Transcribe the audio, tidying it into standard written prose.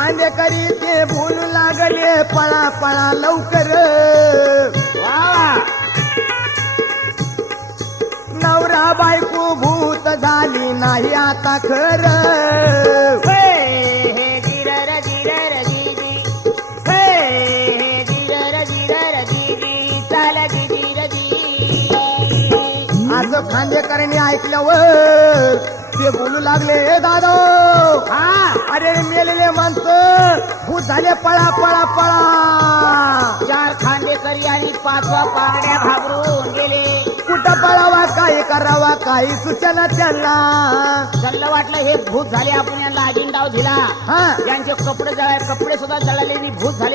खांदेकरी ते बोलू लागले पळा पळा लवकर वा नवरा बायको भूत झाली नाही आता खर हे जिरर जिरर जिरी हे जिरर जिरर जिरी चाल जिर जी असं खांदेकरांनी ऐकल्यावर ते बोलू लागले "ए दादा हा अरे मेलेले माणसं भूत झाले पळा पळा पळा 4 खांदेकरी आणि 5वा पागड्या घाबरून गेले कुठं पळावा काय करावा काही सूचना त्यांना त्यांना वाटलं हे भूत झाले आपण यांना आजीन डाव दिला हा यांचे कपडे सुद्धा जळाले आणि भूत झाले